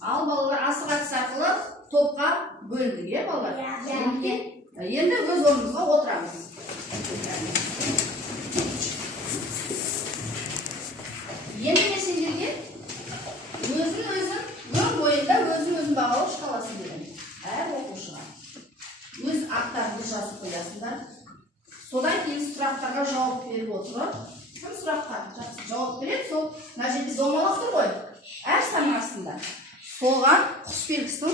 Ал балалар асық атыс арқылы топқа бөліндік, е балалар? Енді өз орнымызға отырамыз. Енді мен сендерге өзін өн бойында өзін бағалау шкаласын беремін. Әр оқушыға өз аттарыңды жазып қоясыңдар. Содан кейін сұрақтарға жауап беріп отырып, кім сұраққа жауап береді, сол мына жерде домалақ тұр ғой, әр санның астында. Соған құс белгісін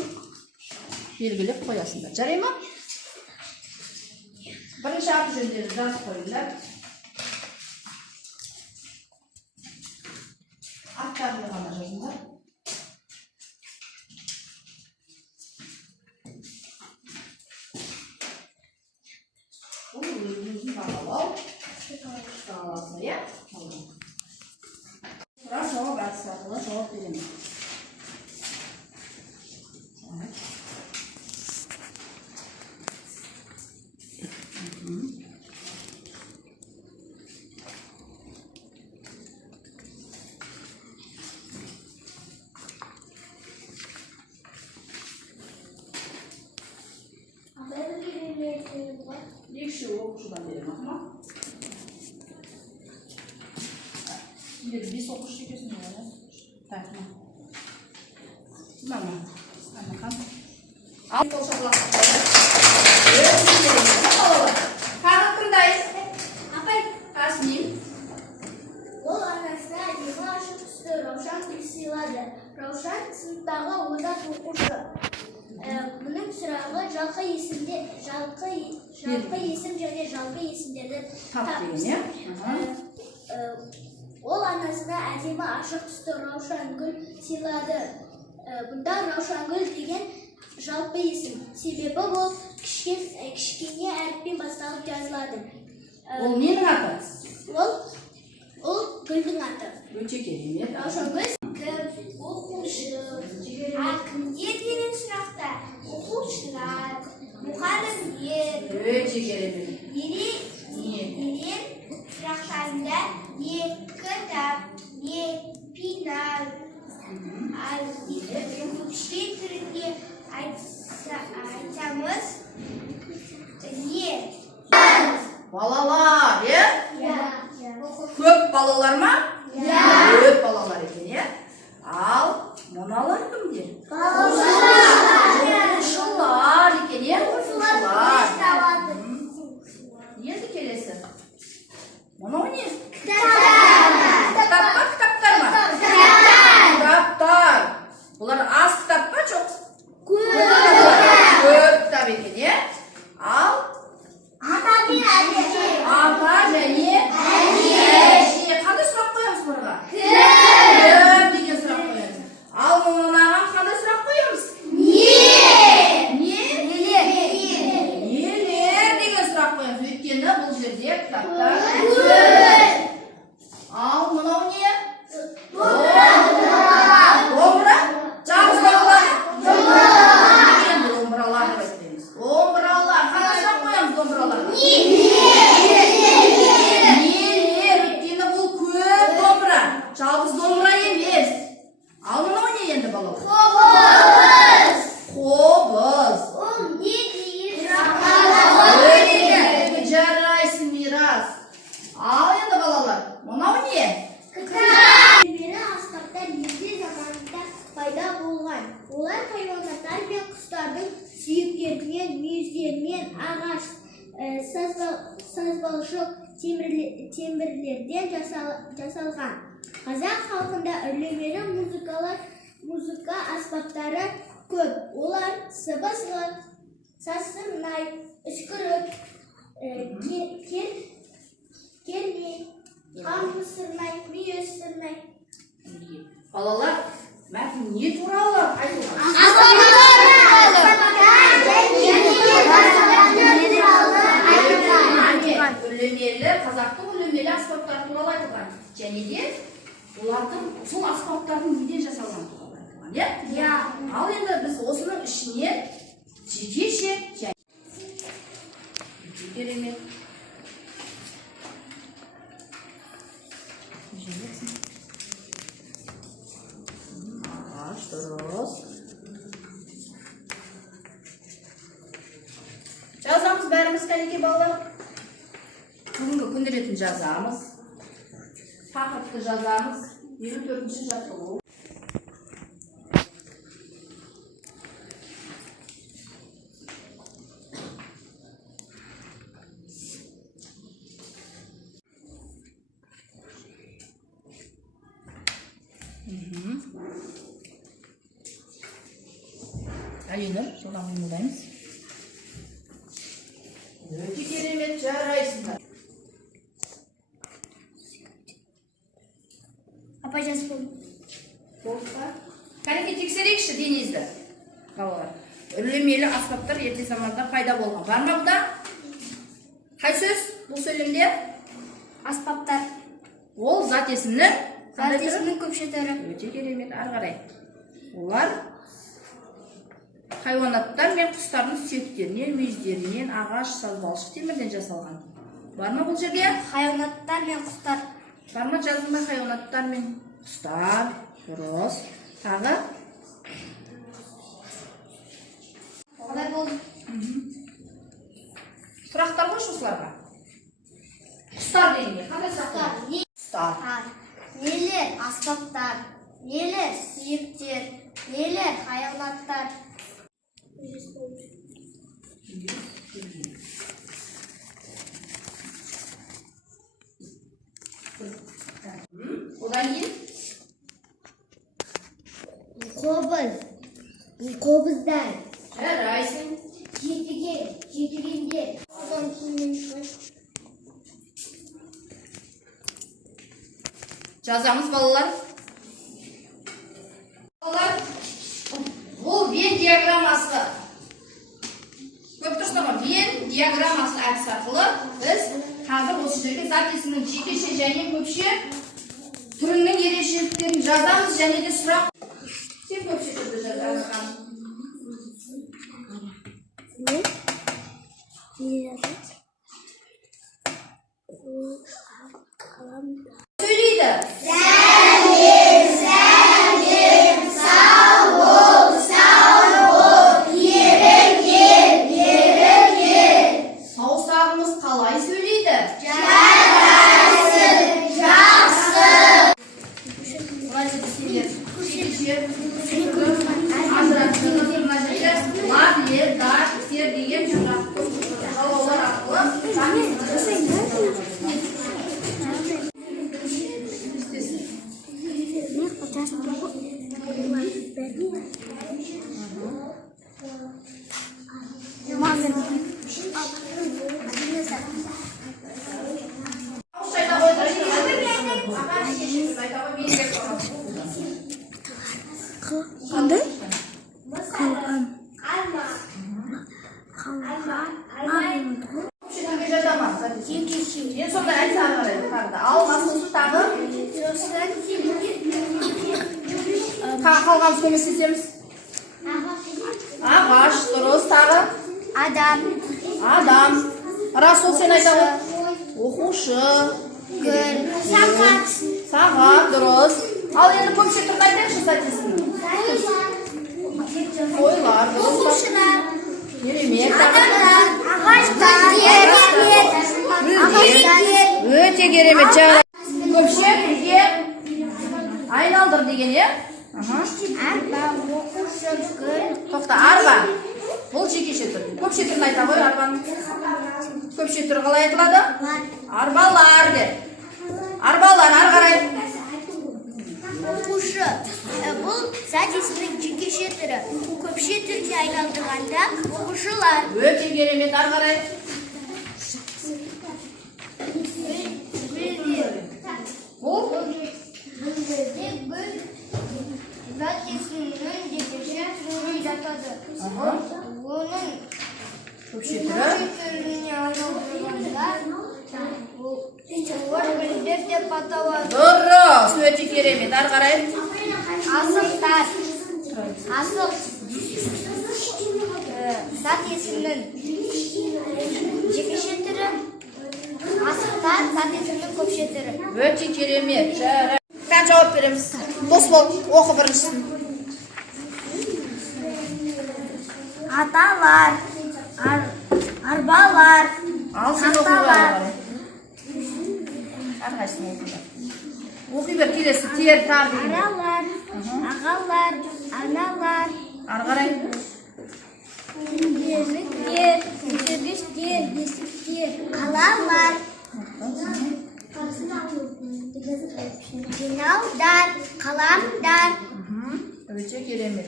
белгілеп қоясыңдар. Жарай ма? Бірінші аты жөндерді жазып қойыңдар. Аттарını ғана жазыңдар. Бұл өзіміздің бағалау шкаласы, иә? Сұрақ жауап әдісі арқылы жауап береміз. Екші оқушыдан беремін, ақыма? Сендер 5 оқушы екесің ғой, так, мама, анақан. Ал қол шапалақ. Тағы кімдайыз? Апай, Қасмин. ол анасына әдемі ашық түсті Раушан гүл сыйлады. Раушан сыныптағы озат оқушы. Мұның сұрағы жалқы есім және жалпы есімдерді тапты. Ол анасына әдемі ашық түсті Раушан гүл сыйлады. Бұнда Раушан гүл деген жалпы есім. Себебі ол кішкене әріппен басталып жазылады. Ол ненің аты? Ол гүлдің аты. Өте керемет. Раушан гүл оқушы. Кімге деген сұрақта оқушылар, мұғалімдер. Өте керемет. Ерен сұрақтарында не кітап, не пенал. Ал көпшілік түрінде айтамыз не. Балалар, е? Көп балалар ма? Көп балалар екен, е? Ал мұналар кімдер? Оқушылар екен, е? Оқушылар. Енді келесі. Мұнау не? Кітап па, кітаптар ма? Кітаптар. Бұлар аз кітап па, жоқ? Көп кітап екен, е? Ал ата және әже. Қандай сұрақ қоямыз бұларға? Кім деген сұрақ қоямыз. Ал мынаған қандай сұрақ қоямыз? Нелер деген сұрақ қоямыз. Өйткені бұл жерде кітаптар көп. Ал мынау не? Домбыра? Жалғыз домбыра? Домбыралар деп айтамыз. Домбыралар. Қандай сұрақ қоямыз домбыраларға? Өйткені бұл көп домбыра. Жалғыз домбыра емес. Ал мынау не енді балалар? Қобыз. Ол не деген Жарайсың, Мирас. Ал енді балалар, мынау не? Көптеген аспаптар ерте заманда пайда болған. Олар хайуанаттар мен құстардың сүйектерінен, мүйіздерінен, ағаш, сазбалшық, темірлерден жасалған. Қазақ халқында үрлемелі музыка аспаптары көп. Олар сыбызғы, сазсырнай, үскірік, керней, қамысырнай, мүйізсырнай. Балалар, мәтін не туралы айтылған? Қазақтың үрлемелі аспаптары туралы айтылған. Және де олардың сол аспаптардың неден жасалған туралы айтылған, иә? Ал енді біз осының ішіне жекеше керемет. балалар. Бүгінгі күн ретін жазамыз. Тақырыпты жазамыз. 54-ші жаттығу. Алина, жылдам қимылдаймыз. Өте керемет, жарайсыңдар. Апа жазып болдым. Болды ба? Кәнекей тексерейікші денеңізді. Балалар. Үрлемелі аспаптар ерте заманда пайда болған. Бар ма бұда? Қай сөз бұл сөйлемде? Аспаптар. Ол зат есімнің көпше түрі. Өте керемет, ары қарай. Олар хайуанаттар мен құстардың сүйектерінен, мүйіздерінен, ағаш, сазбалшық темірден жасалған. Бар ма бұл жерде? Хайуанаттар мен құстар. Бар ма жазылма хайуанаттар мен құстар? Дұрыс. Тағы? Қалай болды? Сұрақтар қойшы осыларға. Құстар дегенде қандай сұрақтар? Құстар. Нелер аспаптар? Нелер сүйектер? Нелер хайуанаттар? Одан кейін? Қобыз. Қобыздар. Жарайсың. Жетігендер. Жазамыз балалар. Балалар, бұл Вен диаграммасы. Көп тұрсыздар ма? Вен диаграммасы әдісі арқылы біз қазір осы жерге зат есімнің жекеше және көпше түрінің ерекшеліктерін жазамыз және де сұрақ. Сен көпше түрді жазамыз. Söyleydi. Sәлем, сау бол, ерік ел. Саусағымыз қалай сөйлейді? Жарайсың, жақсы. Қалайша түсіндер? Шекеше, лад, лер, дар, сер деген жалаулар арқылы En sonunda el tane yukarıda. Almasın tane. Kalkan söylesiniz. Ağaç, dürüst tane. Adam. Rasul sen aytadın. Оқушы. Gül. Saat, dürüst. Al endi ko'p şey turni aytaylikchi statistikani. Qo'ylar, dürüst. Керемет. Өте керемет. Көпше түрге айналдыр деген, е? Тоқта, арба. Бұл жекеше түр. Көпше түрін айта ғой, арбаның. Көпше түрі қалай айтылады? Арбалар де. Арбалар, ары қарай. Оқушы. Бұл зат есімнің жекеше түрі. Көпше түрге айналдырғанда оқушылар. Өте керемет, ары қарай. Бұл зат есімнің жекеше түрі жатады. Оның көпше түрі түріне айналдырғанда олар гүлдер деп аталады. дұрыс, өте керемет, ары қарай. Асықтар. Асық. Зат есімнің жекеше түрі. Асықтар зат есімнің көпше түрі. Өте керемет. Sen cevap veреміз. Дос бол, оқы біріншісін. Аталар, арбалар, Al sen okuyorlar. Arkadaşlar okuyorlar. Okuy ver kelesi tiyer tabi. Aralar, ağalar, analar. Argaray. Yerlikler, düşürgüçler, yesikler, kalanlar. Cinaldar, kalamdar. Ölecek yeremiz.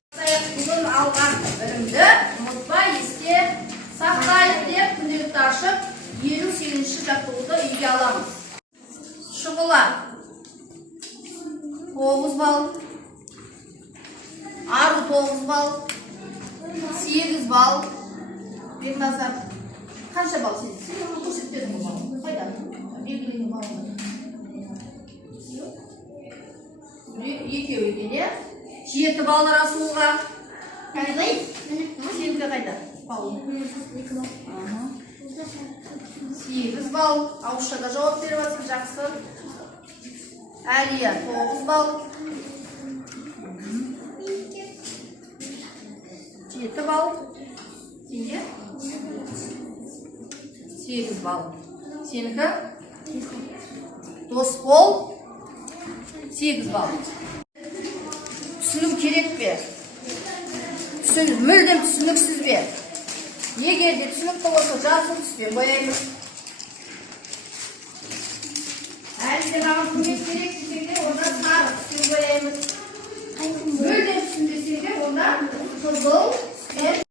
Bugün algan ürünді unutpay есте сақтайық деп күнделікті ашып 58-ші жаттығуды үйге аламыз. Шұғыла 9 балл, ару 9 балл, 8 балл. Бекназар қанша балл сен? Сен көрсетпедің бұл балл. Қайда? Белгілеген балл. Екеу екен, е? 7 баллар асуға. Сенікі қайда? Балл. 8 балл. Ауызшада жауап беріп жатсың, жақсы. Әлия 9 балл. 7 балл. Сенде? 8 балл. Сенікі? Досбол 8 балл. Түсіну керек пе? Мүлдем түсініксіз бе? Егер де түсінікті болса жасыл түспен бояймыз. Әлі де маған көмек керек десеңде, онда сары түспен бояймыз. Мүлдем түсінбесеңде, онда қызыл түспен